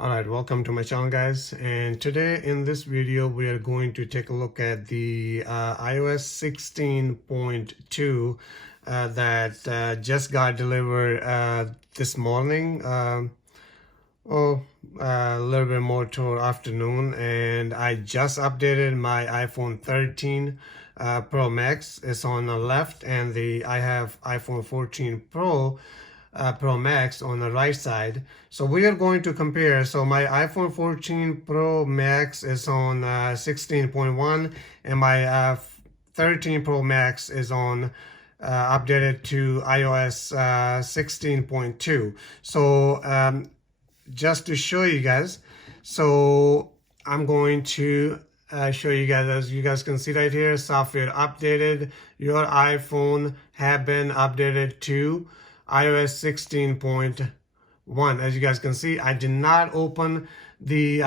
Alright, welcome to my channel guys, and today in this video we are going to take a look at the iOS 16.2 that just got delivered this morning, a little bit more toward afternoon, and I just updated my iPhone 13 Pro Max. It's on the left, and I have iPhone 14 Pro Max on the right side. So we are going to compare. So my iPhone 14 Pro Max is on 16.1, and my 13 Pro Max is on updated to iOS 16.2. So just to show you guys, so I'm going to show you guys. As you guys can see right here, software updated. Your iPhone have been updated to iOS 16.1. As you guys can see, I did not open the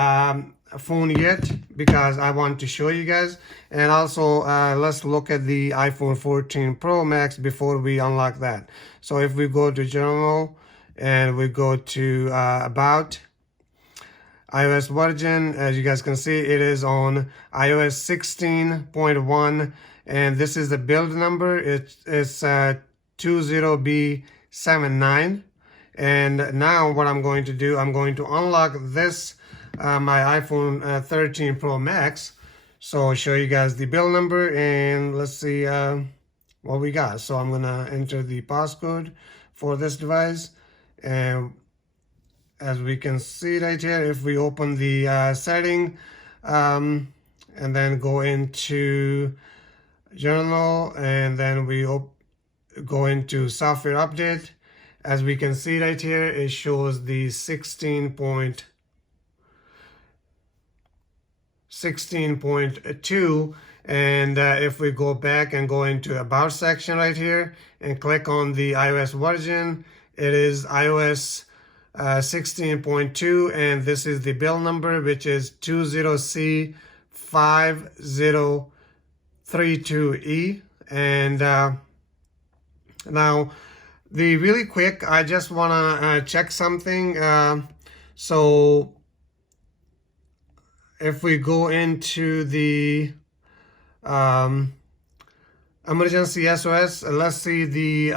phone yet because I want to show you guys. And also let's look at the iPhone 14 Pro Max before we unlock that. So if we go to General and we go to About, iOS version, as you guys can see, it is on iOS 16.1, and this is the build number. It's 20B79. And now what I'm going to do, I'm going to unlock this my iPhone 13 Pro Max. So I'll show you guys the build number, and let's see what we got. So I'm gonna enter the passcode for this device, and as we can see right here, if we open the setting and then go into Journal, and then we go into software update, as we can see right here, it shows the 16.2. And if we go back and go into About section right here and click on the iOS version, it is iOS 16.2, and this is the build number, which is 20C5032E. And now the really quick, I just want to check something. So if we go into the emergency SOS, let's see the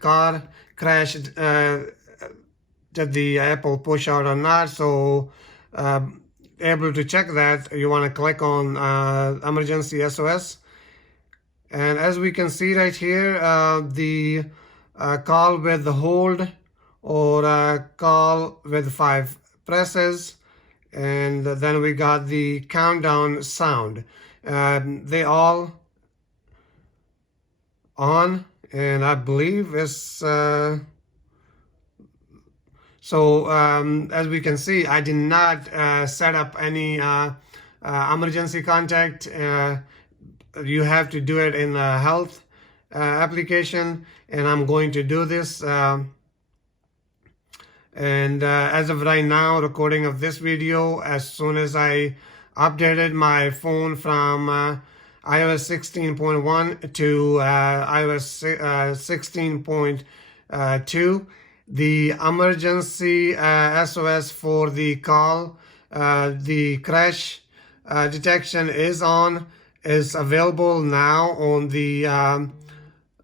car crash, did the Apple push out or not. So able to check that, you want to click on emergency SOS, and as we can see right here, the call with the hold or call with 5 presses, and then we got the countdown sound. They all on, and I believe it's so as we can see, I did not set up any emergency contact. You have to do it in the health application, and I'm going to do this. And as of right now, recording of this video, as soon as I updated my phone from iOS 16.1 to iOS 16.2, the emergency SOS for the call, the crash detection is available now on the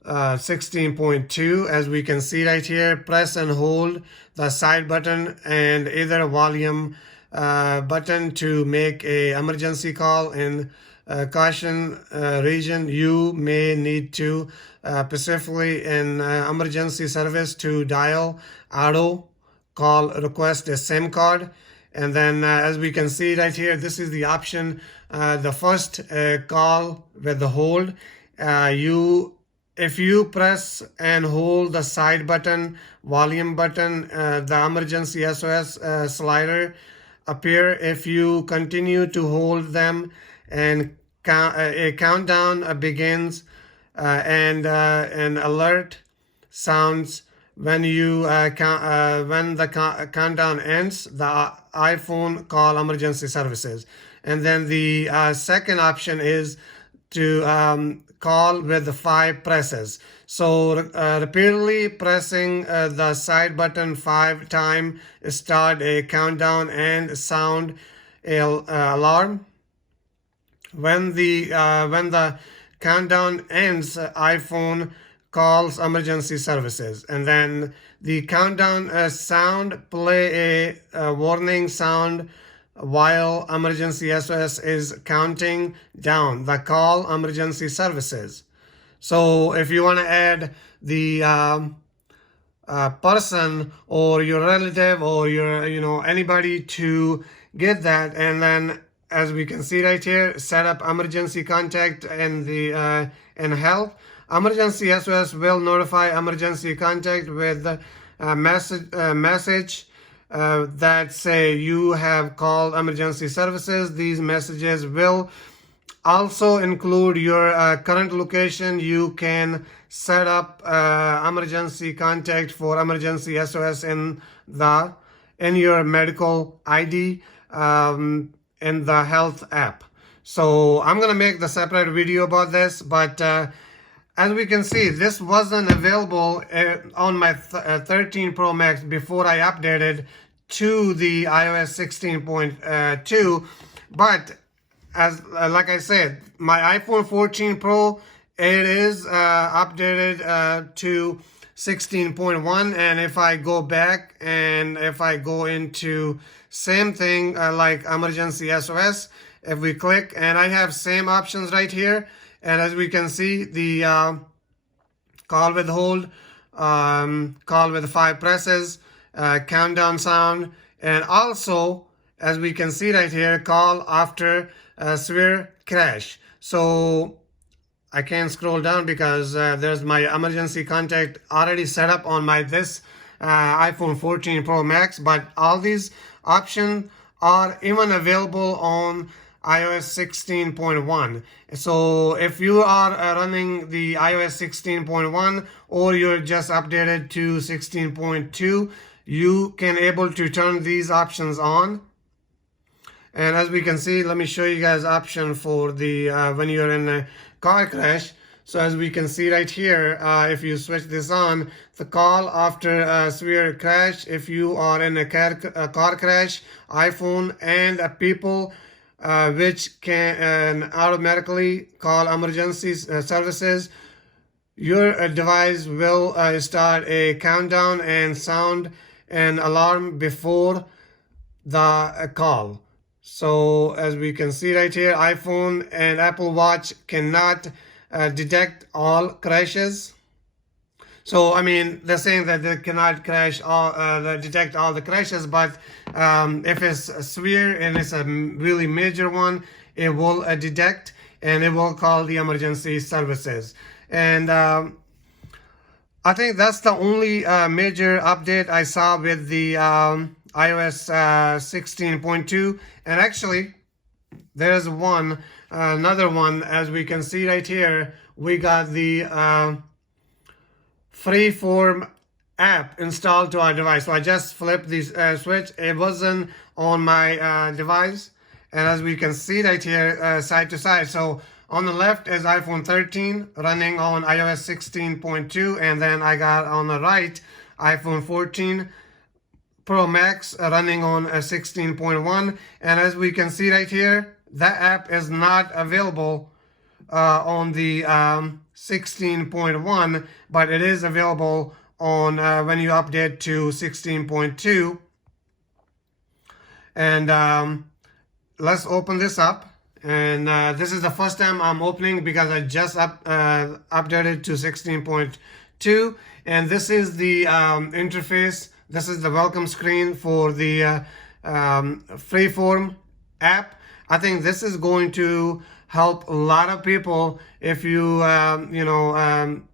16.2. As we can see right here, press and hold the side button and either volume button to make a emergency call. In caution region, you may need to specifically in emergency service to dial auto call request a SIM card. And then as we can see right here, this is the option, the first call with the hold. If you press and hold the side button, volume button, the emergency SOS slider appear. If you continue to hold them, and a countdown begins, and an alert sounds when the countdown ends, the iPhone call emergency services. And then the second option is to call with 5 presses. So repeatedly pressing the side button 5 times start a countdown and sound a alarm. When the countdown ends, iPhone calls emergency services, and then the countdown sound play a warning sound while emergency SOS is counting down. The call emergency services. So if you want to add the person or your relative or your anybody to get that, and then as we can see right here, set up emergency contact and the and help. Emergency SOS will notify emergency contact with a message that say you have called emergency services. These messages will also include your current location. You can set up emergency contact for emergency SOS in your medical ID in the health app. So I'm gonna make the separate video about this, but as we can see, this wasn't available on my 13 Pro Max before I updated to the iOS 16.2. But as like I said, my iPhone 14 Pro, it is updated to 16.1, and if I go back and if I go into same thing like emergency SOS, if we click, and I have same options right here, and as we can see, the call with hold, call with 5 presses, countdown sound, and also as we can see right here, call after severe crash. So I can't scroll down because there's my emergency contact already set up on my this iPhone 14 Pro Max, but all these options are even available on iOS 16.1. So if you are running the iOS 16.1 or you're just updated to 16.2, you can able to turn these options on. And as we can see, let me show you guys option for the when you're in a car crash. So as we can see right here, if you switch this on, the call after a severe crash, if you are in a car crash, iPhone and people which can automatically call emergency services, your device will start a countdown and sound an alarm before the call. So as we can see right here, iPhone and Apple Watch cannot detect all crashes. So I mean, they're saying that they cannot detect all the crashes, but if it's severe and it's a really major one, it will detect and it will call the emergency services. And I think that's the only major update I saw with the iOS 16.2. And actually, there's another one. As we can see right here, we got the Freeform app installed to our device. So I just flipped the switch. It wasn't on my device, and as we can see right here, side to side. So on the left is iPhone 13 running on iOS 16.2, and then I got on the right iPhone 14 Pro Max running on 16.1. And as we can see right here, that app is not available on the 16.1, but it is available on when you update to 16.2. And let's open this up. And this is the first time I'm opening because I just updated to 16.2. And this is the interface. This is the welcome screen for the Freeform app. I think this is going to help a lot of people if you in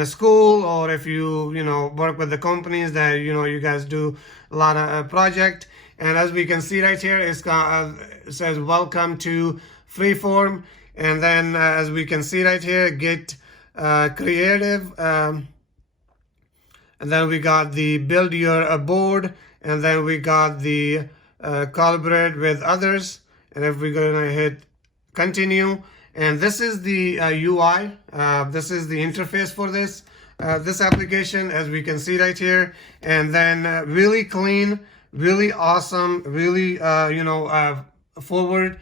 a school, or if you work with the companies that you guys do a lot of project. And as we can see right here, it says welcome to Freeform. And then as we can see right here, get creative. And then we got the build your board, and then we got the collaborate with others. And if we're gonna hit continue, And this is the UI. This is the interface for this application, as we can see right here. And then really clean, really awesome, really forward.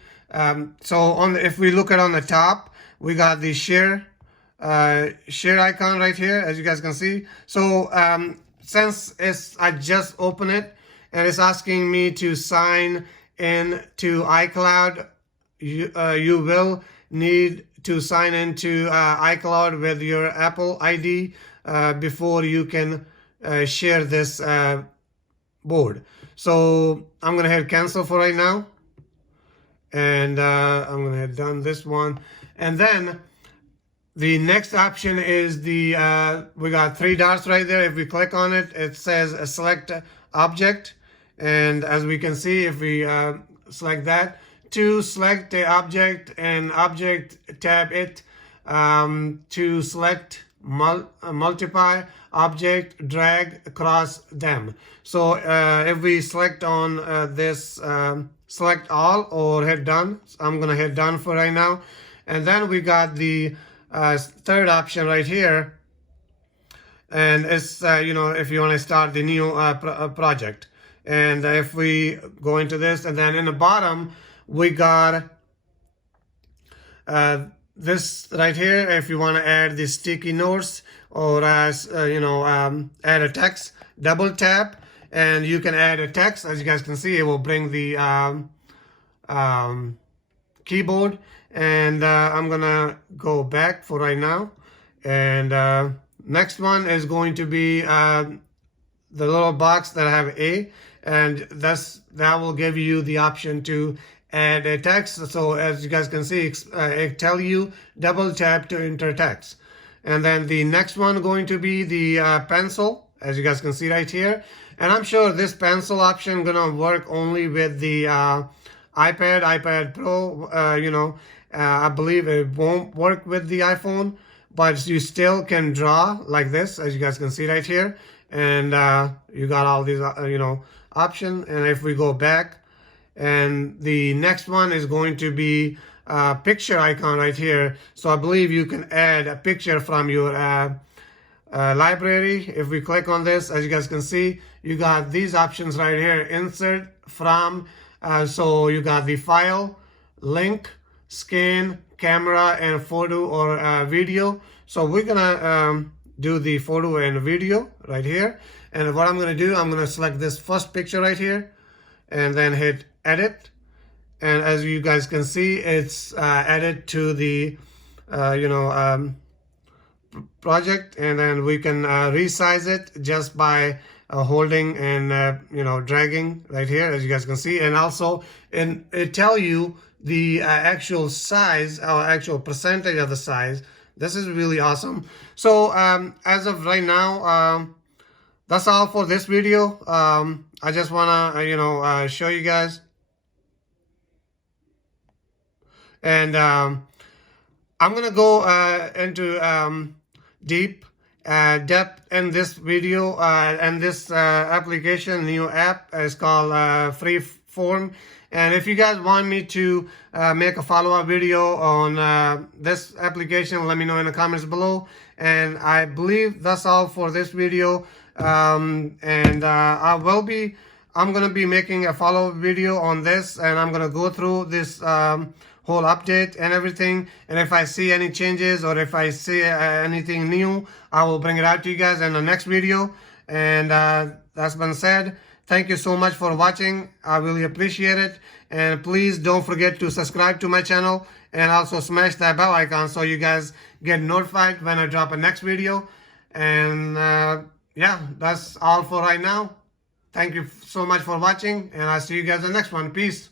So if we look at on the top, we got the share icon right here, as you guys can see. So since I just opened it and it's asking me to sign in to iCloud, you will need to sign into iCloud with your Apple ID before you can share this board. So I'm gonna hit cancel for right now, and I'm gonna hit done this one, and then the next option is we got three dots right there. If we click on it, it says select object, and as we can see, if we select that, to select a object and object tab it, to select multiply object, drag across them. So if we select on this select all or hit done, I'm gonna hit done for right now, and then we got the third option right here, and it's if you want to start the new project. And if we go into this, and then in the bottom we got this right here. If you want to add the sticky notes or add a text, double tap and you can add a text. As you guys can see, it will bring the keyboard. And I'm gonna go back for right now, and next one is going to be the little box that I have A, and that will give you the option to add a text. So as you guys can see, it tell you double tap to enter text. And then the next one going to be the pencil, as you guys can see right here. And I'm sure this pencil option gonna work only with the iPad Pro. I believe it won't work with the iPhone, but you still can draw like this, as you guys can see right here. And you got all these options. And if we go back, and the next one is going to be a picture icon right here. So I believe you can add a picture from your library. If we click on this, as you guys can see, you got these options right here: insert, from. So you got the file, link, scan, camera, and photo or video. So we're gonna do the photo and video right here. And what I'm gonna do, I'm gonna select this first picture right here, and then hit edit. And as you guys can see, it's added to the project, and then we can resize it just by holding and dragging right here, as you guys can see. And also, it tell you the actual size or actual percentage of the size. This is really awesome. So as of right now, that's all for this video. I just wanna show you guys, and I'm gonna go into deep depth in this video, and this application, new app is called Freeform. And if you guys want me to make a follow-up video on this application, let me know in the comments below. And I believe that's all for this video. I'm gonna be making a follow-up video on this, and I'm gonna go through this whole update and everything. And if I see any changes or if I see anything new, I will bring it out to you guys in the next video. And that's been said. Thank you so much for watching. I really appreciate it. And please don't forget to subscribe to my channel and also smash that bell icon so you guys get notified when I drop a next video. And yeah, that's all for right now. Thank you so much for watching, and I'll see you guys in the next one. Peace.